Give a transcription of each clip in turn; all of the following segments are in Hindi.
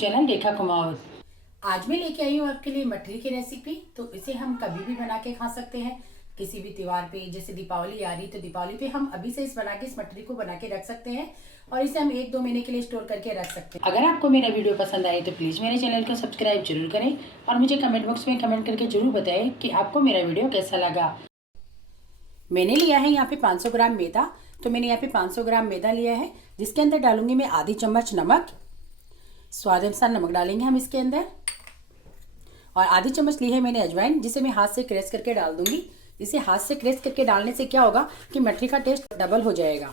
चैनल रेखा कुमार। आज मैं लेके आई हूँ आपके लिए मठरी की रेसिपी। तो इसे हम कभी भी बना के खा सकते हैं, किसी भी त्योहार पे। जैसे दीपावली आ रही तो दीपावली पे हम अभी से इस मठरी को बना के रख सकते हैं और इसे हम 1-2 महीने के लिए स्टोर करके रख सकते हैं। अगर आपको मेरा वीडियो पसंद आए तो प्लीज़ मेरे चैनल को सब्सक्राइब जरूर करें और मुझे कमेंट बॉक्स में कमेंट करके जरूर बताएं कि आपको मेरा वीडियो कैसा लगा। मैंने लिया है यहाँ पे 500 ग्राम मैदा। तो मैंने यहाँ पे 500 ग्राम मैदा लिया है, जिसके अंदर डालूंगी मैं आधी चम्मच नमक। स्वाद अनुसार नमक डालेंगे हम इसके अंदर। और आधी चम्मच ली है मैंने अजवाइन, जिसे मैं हाथ से क्रश करके डाल दूंगी। इसे हाथ से क्रश करके डालने से क्या होगा कि मठरी का टेस्ट डबल हो जाएगा।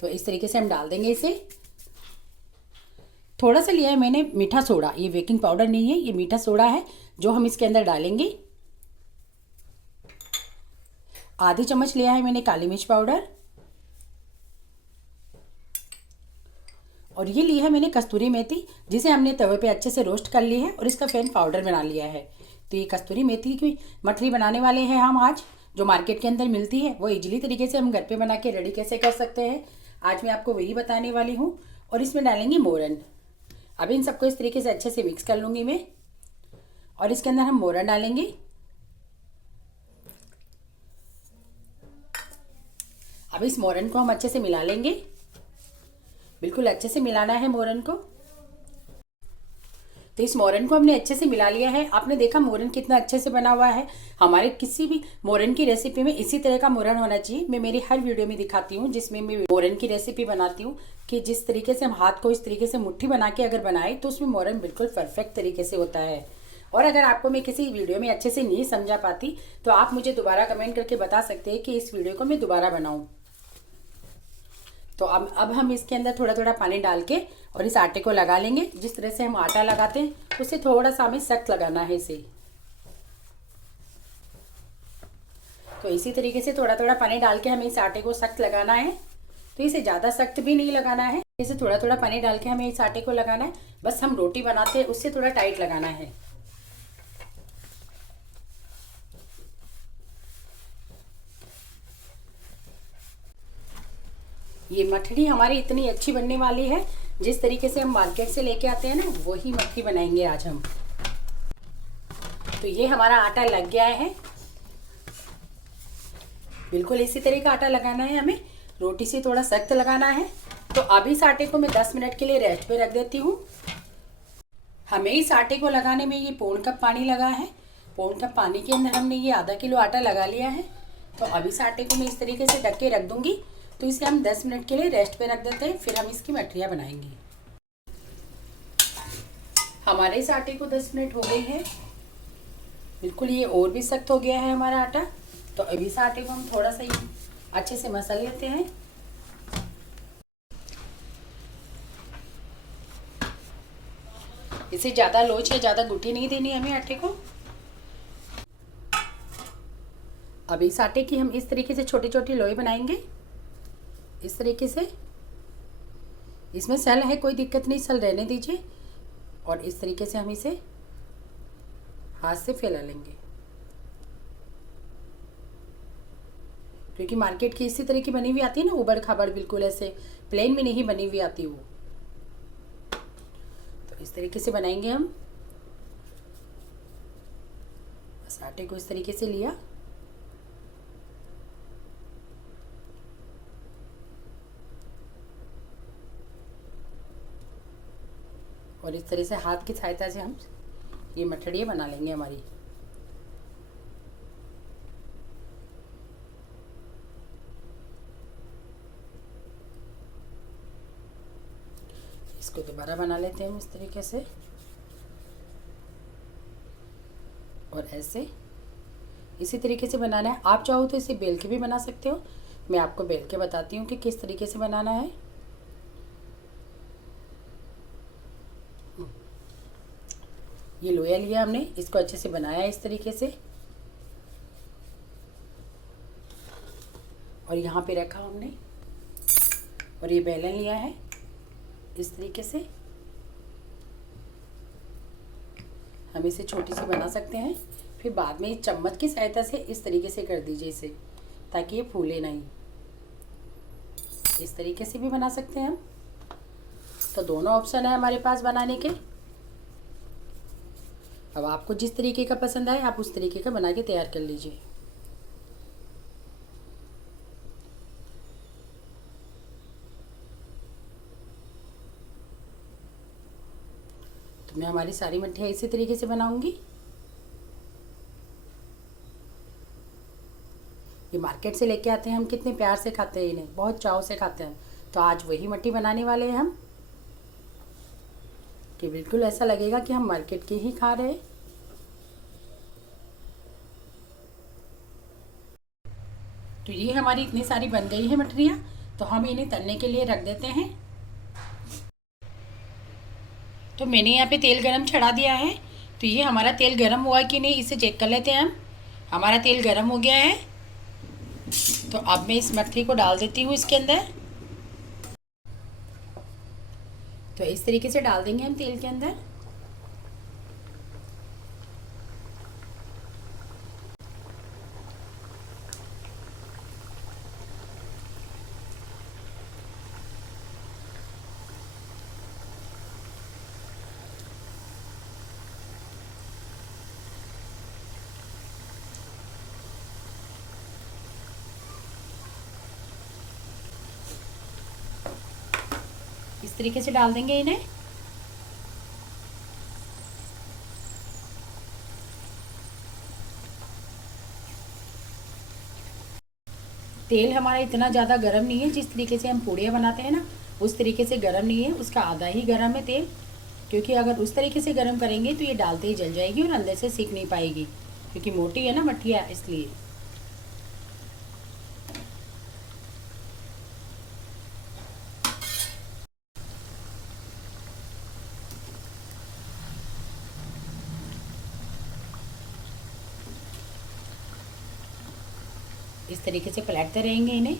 तो इस तरीके से हम डाल देंगे इसे। थोड़ा सा लिया है मैंने मीठा सोडा, ये बेकिंग पाउडर नहीं है, ये मीठा सोडा है जो हम इसके अंदर डालेंगे। आधी चम्मच लिया है मैंने काली मिर्च पाउडर और ये लिया है मैंने कस्तूरी मेथी, जिसे हमने तवे पे अच्छे से रोस्ट कर ली है और इसका फाइन पाउडर बना लिया है। तो ये कस्तूरी मेथी की मठरी बनाने वाले हैं हम आज, जो मार्केट के अंदर मिलती है वो इजीली तरीके से हम घर पे बना के रेडी कैसे कर सकते हैं, आज मैं आपको वही बताने वाली हूँ। और इसमें डालेंगे मोरन। अब इन सबको इस तरीके से अच्छे से मिक्स कर लूँगी मैं और इसके अंदर हम मोरन डालेंगे। अब इस मोरन को हम अच्छे से मिला लेंगे, बिल्कुल अच्छे से मिलाना है मोरन को। तो इस मोरन को हमने अच्छे से मिला लिया है। आपने देखा मोरन कितना अच्छे से बना हुआ है। हमारे किसी भी मोरन की रेसिपी में इसी तरह का मोरन होना चाहिए। मैं मेरी हर वीडियो में दिखाती हूँ जिसमें मैं मोरन की रेसिपी बनाती हूँ कि जिस तरीके से हम हाथ को इस तरीके से मुट्ठी बना के अगर बनाए तो उसमें मोरन बिल्कुल परफेक्ट तरीके से होता है। और अगर आपको मैं किसी वीडियो में अच्छे से नहीं समझा पाती तो आप मुझे दोबारा कमेंट करके बता सकते हैं कि इस वीडियो को मैं दोबारा बनाऊँ। तो अब हम इसके अंदर थोड़ा थोड़ा पानी डाल के और इस आटे को लगा लेंगे। जिस तरह से हम आटा लगाते हैं उससे थोड़ा सा हमें सख्त लगाना है इसे। तो इसी तरीके से थोड़ा थोड़ा पानी डाल के हमें इस आटे को सख्त लगाना है। तो इसे ज़्यादा सख्त भी नहीं लगाना है, इसे थोड़ा थोड़ा पानी डाल के हमें इस आटे को लगाना है। बस हम रोटी बनाते हैं उससे थोड़ा टाइट लगाना है। ये मठरी हमारी इतनी अच्छी बनने वाली है, जिस तरीके से हम मार्केट से लेके आते हैं ना वही मठरी बनाएंगे आज हम। तो ये हमारा आटा लग गया है, बिल्कुल इसी तरह का आटा लगाना है हमें, रोटी से थोड़ा सख्त लगाना है। तो अब इस आटे को मैं 10 मिनट के लिए रेस्ट पे रख देती हूँ। हमें इस आटे को लगाने में ये 1.25 कप पानी लगा है। 1.25 कप पानी के अंदर हमने ये आधा किलो आटा लगा लिया है। तो अब इस आटे को मैं इस तरीके से ढक के रख दूंगी। तो इसे हम 10 मिनट के लिए रेस्ट पे रख देते हैं, फिर हम इसकी मठरियाँ बनाएंगे। हमारे इस आटे को 10 मिनट हो गई है, बिल्कुल ये और भी सख्त हो गया है हमारा आटा। तो अभी इस आटे को हम थोड़ा सा अच्छे से मसल लेते हैं। इसे ज़्यादा लोच या ज़्यादा गुठी नहीं देनी हमें आटे को। अब इस आटे की हम इस तरीके से छोटी छोटी लोई बनाएंगे, इस तरीके से। इसमें सेल है, कोई दिक्कत नहीं, सेल रहने दीजिए। और इस तरीके से हम इसे हाथ से फैला लेंगे, क्योंकि मार्केट की इसी तरह की बनी हुई आती है ना, उबड़ खाबड़, बिल्कुल ऐसे प्लेन में नहीं बनी हुई आती वो। तो इस तरीके से बनाएंगे हम। बस आटे को इस तरीके से लिया और इस तरह से हाथ की सहायता से हम ये मठरियाँ बना लेंगे हमारी। इसको दोबारा बना लेते हैं हम इस तरीके से और ऐसे इसी तरीके से बनाना है। आप चाहो तो इसे बेल के भी बना सकते हो, मैं आपको बेल के बताती हूँ कि किस तरीके से बनाना है। ये लोया लिया हमने, इसको अच्छे से बनाया इस तरीके से और यहाँ पे रखा हमने। और ये बेलन लिया है इस तरीके से। हम इसे छोटी सी बना सकते हैं, फिर बाद में चम्मच की सहायता से इस तरीके से कर दीजिए इसे, ताकि ये फूले नहीं। इस तरीके से भी बना सकते हैं हम। तो दोनों ऑप्शन है हमारे पास बनाने के। अब आपको जिस तरीके का पसंद आए आप उस तरीके का बना के तैयार कर लीजिए। तो मैं हमारी सारी मठियाँ इसी तरीके से बनाऊंगी। ये मार्केट से लेके आते हैं, हम कितने प्यार से खाते हैं इन्हें, बहुत चाव से खाते हैं। तो आज वही मट्ठी बनाने वाले हैं हम, कि बिल्कुल ऐसा लगेगा कि हम मार्केट की ही खा रहे हैं। तो ये हमारी इतनी सारी बन गई है मठरियाँ, तो हम इन्हें तलने के लिए रख देते हैं। तो मैंने यहाँ पे तेल गरम चढ़ा दिया है। तो ये हमारा तेल गरम हुआ कि नहीं इसे चेक कर लेते हैं हम। हमारा तेल गरम हो गया है। तो अब मैं इस मठरी को डाल देती हूँ इसके अंदर। तो इस तरीके से डाल देंगे हम तेल के अंदर। इस तरीके से डाल देंगे इन्हें। तेल हमारा इतना ज़्यादा गर्म नहीं है, जिस तरीके से हम पूड़ियाँ बनाते हैं ना उस तरीके से गर्म नहीं है, उसका आधा ही गर्म है तेल। क्योंकि अगर उस तरीके से गर्म करेंगे तो ये डालते ही जल जाएगी और अंदर से सीख नहीं पाएगी, क्योंकि मोटी है ना मठिया, इसलिए। इस तरीके से पलटते रहेंगे इन्हें।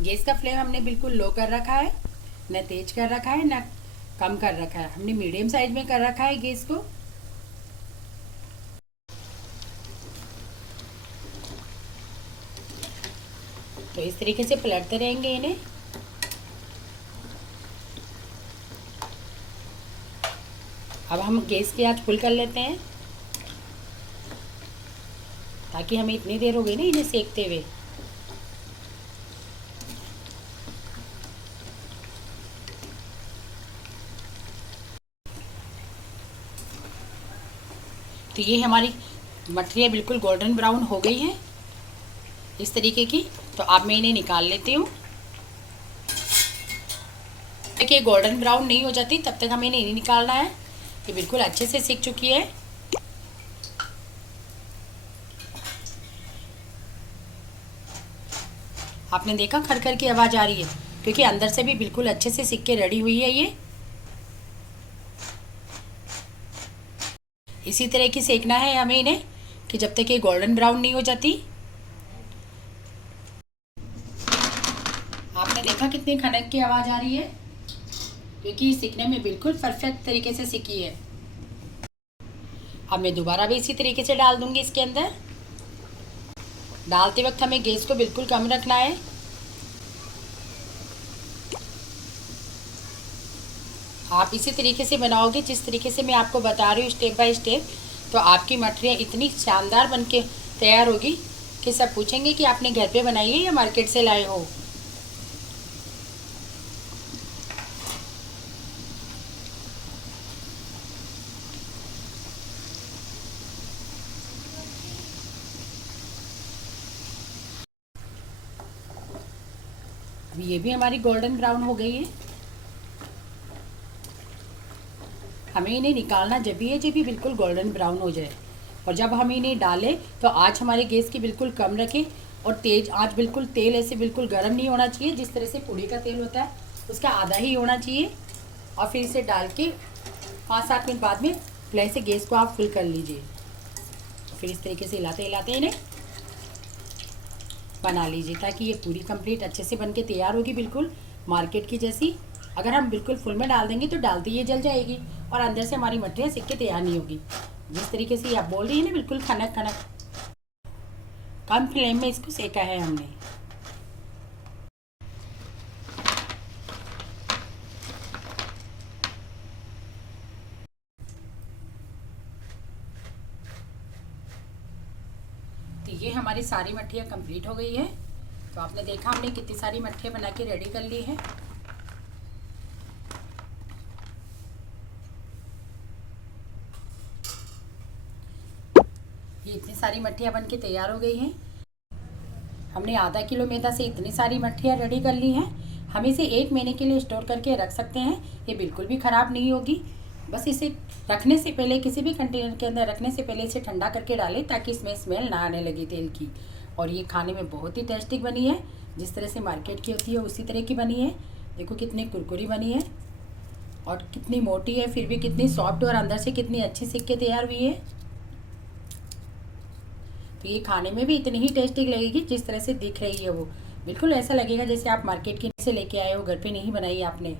गैस का फ्लेम हमने बिल्कुल लो कर रखा है, न तेज कर रखा है न कम कर रखा है, हमने मीडियम साइज में कर रखा है गैस को। तो इस तरीके से पलटते रहेंगे इन्हें। अब हम गैस की आंच फुल कर लेते हैं, ताकि हमें इतनी देर हो गई ना इन्हें सेकते हुए। तो ये हमारी मठरियाँ बिल्कुल गोल्डन ब्राउन हो गई हैं इस तरीके की। तो अब मैं इन्हें निकाल लेती हूँ। देखिए गोल्डन ब्राउन नहीं हो जाती तब तक हमें इन्हें नहीं निकालना है। ये बिल्कुल अच्छे से सीख चुकी है। आपने देखा खरखर की आवाज़ आ रही है, क्योंकि अंदर से भी बिल्कुल अच्छे से सीख के रेडी हुई है ये। इसी तरह की सेकना है हमें इन्हें, कि जब तक ये गोल्डन ब्राउन नहीं हो जाती। आपने देखा कितनी खनक की आवाज़ आ रही है, क्योंकि सीखने में बिल्कुल परफेक्ट तरीके से सीखी है। अब मैं दोबारा भी इसी तरीके से डाल दूंगी इसके अंदर। डालते वक्त हमें गैस को बिल्कुल कम रखना है। आप इसी तरीके से बनाओगे जिस तरीके से मैं आपको बता रही हूँ स्टेप बाय स्टेप, तो आपकी मठरियाँ इतनी शानदार बनके तैयार होगी कि सब पूछेंगे कि आपने घर पे बनाई है या मार्केट से लाए हो। अभी ये भी हमारी गोल्डन ब्राउन हो गई है। हमें इन्हें निकालना जब भी है जब भी बिल्कुल गोल्डन ब्राउन हो जाए। और जब हम इन्हें डालें तो आँच हमारे गैस की बिल्कुल कम रखें, और तेज़ आँच बिल्कुल, तेल ऐसे बिल्कुल गर्म नहीं होना चाहिए। जिस तरह से पूड़ी का तेल होता है उसका आधा ही होना चाहिए। और फिर इसे डाल के 5-7 मिनट बाद में फिर से गैस को आप फुल कर लीजिए। फिर इस तरीके से हिलाते हिलाते इन्हें बना लीजिए, ताकि ये पूरी कंप्लीट अच्छे से बनके तैयार होगी, बिल्कुल मार्केट की जैसी। अगर हम बिल्कुल फुल में डाल देंगे तो डालते ही जल जाएगी और अंदर से हमारी मठरियाँ सिक के तैयार नहीं होगी। जिस तरीके से आप बोल रही है ना, बिल्कुल खनक खनक, कम फ्लेम में इसको सेका है हमने। तो ये हमारी सारी मट्ठियाँ कंप्लीट हो गई है। तो आपने देखा हमने कितनी सारी मट्ठियाँ बना के रेडी कर ली है। ये इतनी सारी मट्ठियाँ बन के तैयार हो गई हैं। हमने आधा किलो मैदा से इतनी सारी मट्ठियाँ रेडी कर ली हैं। हम इसे 1 महीने के लिए स्टोर करके रख सकते हैं। ये बिल्कुल भी ख़राब नहीं होगी। बस इसे रखने से पहले, किसी भी कंटेनर के अंदर रखने से पहले इसे ठंडा करके डालें ताकि इसमें स्मेल ना आने लगे तेल की। और ये खाने में बहुत ही टेस्टी बनी है। जिस तरह से मार्केट की होती है उसी तरह की बनी है। देखो कितनी कुरकुरी बनी है और कितनी मोटी है, फिर भी कितनी सॉफ्ट और अंदर से कितनी अच्छी सिक के तैयार हुई है। तो ये खाने में भी इतनी ही टेस्टी लगेगी जिस तरह से दिख रही है वो। बिल्कुल ऐसा लगेगा जैसे आप मार्केट की से लेके आए हो, घर पे नहीं बनाई आपने।